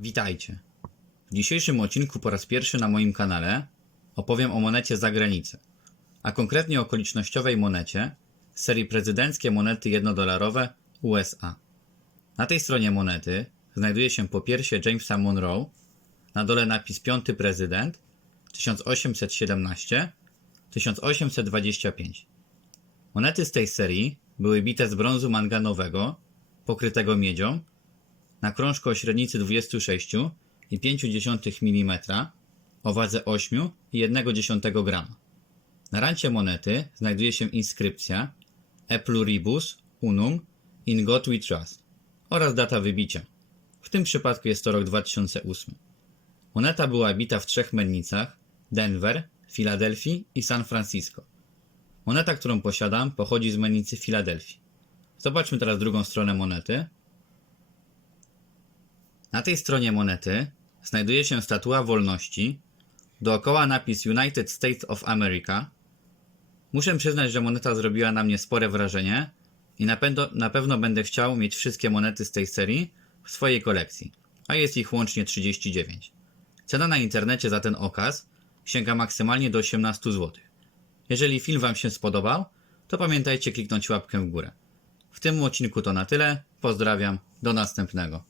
Witajcie. W dzisiejszym odcinku po raz pierwszy na moim kanale opowiem o monecie z zagranicy, a konkretnie okolicznościowej monecie serii prezydenckie monety jednodolarowe USA. Na tej stronie monety znajduje się po piersie Jamesa Monroe, na dole napis Piąty Prezydent 1817-1825. Monety z tej serii były bite z brązu manganowego, pokrytego miedzią, na krążku o średnicy 26,5 mm o wadze 8,1 g. Na rancie monety znajduje się inskrypcja E pluribus unum in God we trust oraz data wybicia. W tym przypadku jest to rok 2008. Moneta była bita w trzech mennicach Denver, Filadelfii i San Francisco. Moneta, którą posiadam, pochodzi z mennicy Filadelfii. Zobaczmy teraz drugą stronę monety. Na tej stronie monety znajduje się statua wolności, dookoła napis United States of America. Muszę przyznać, że moneta zrobiła na mnie spore wrażenie i na na pewno będę chciał mieć wszystkie monety z tej serii w swojej kolekcji, a jest ich łącznie 39. Cena na internecie za ten okaz sięga maksymalnie do 18 zł. Jeżeli film Wam się spodobał, to pamiętajcie kliknąć łapkę w górę. W tym odcinku to na tyle. Pozdrawiam. Do następnego.